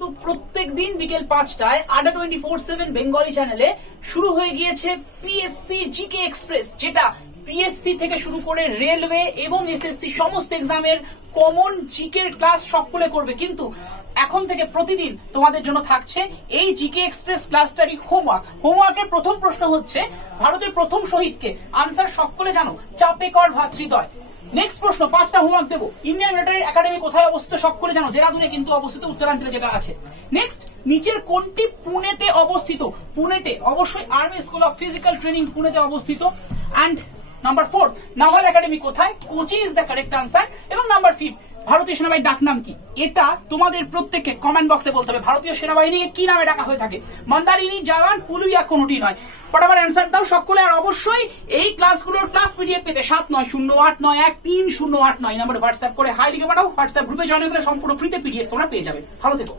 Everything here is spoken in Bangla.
কিন্তু প্রত্যেকদিন বিকেল 5টায় আড্ডা 24/7 বেঙ্গলি চ্যানেলে শুরু হয়ে গিয়েছে পিএসসি জিকে এক্সপ্রেস, যেটা পিএসসি থেকে শুরু করে রেলওয়ে এবং এসএসসি সমস্ত এক্সামের কমন জিকের ক্লাস সকলে করবে। কিন্তু এখন থেকে প্রতিদিন তোমাদের জন্য থাকছে এই জিকে এক্সপ্রেস ক্লাসটারই হোমওয়ার্কের প্রথম প্রশ্ন হচ্ছে ভারতের প্রথম শহীদকে। আনসার সকলে জানো, চাপেকর ভ্রাতৃদ্বয়। নেক্সট প্রশ্ন, 5টা হোমওয়ার্ক দেবো। ইন্ডিয়ান মিলিটারি একাডেমি কোথায় অবস্থিত সকলে জানো, দেরাদুনে কিন্তু অবস্থিত, উত্তরাঞ্চলে যেটা আছে। নেক্সট, নিচের কোনটি পুনেতে অবস্থিত? পুনেতে অবশ্যই army school of physical training পুনেতে অবস্থিত। অ্যান্ড নাম্বার 4, নাভাল একাডেমি কোথায়? Kochi is the correct answer. এবং নাম্বার 5, ভারতীয় সেনাবাহিনীর ডাকনাম কি? এটা তোমাদের প্রত্যেককে কমেন্ট বক্সে বলতে হবে। ভারতীয় সেনাবাহিনীকে কি নামে ডাকা হয়ে থাকে? মন্দারিনী, জওয়ান, পুলুইয়া কোনটি নয়। ফটাফট অ্যান্সার দাও সকলে। আর অবশ্যই এই ক্লাসগুলোর ক্লাস পিডিএফ পেতে 7908913089 নাম্বারে হোয়াটসঅ্যাপ করে হাই লিখে পাঠাও। হোয়াটসঅ্যাপ গ্রুপে জয়েন করে সম্পূর্ণ ফ্রিতে পিডিএফ তোমরা পেয়ে যাবে। ভালো থেকো।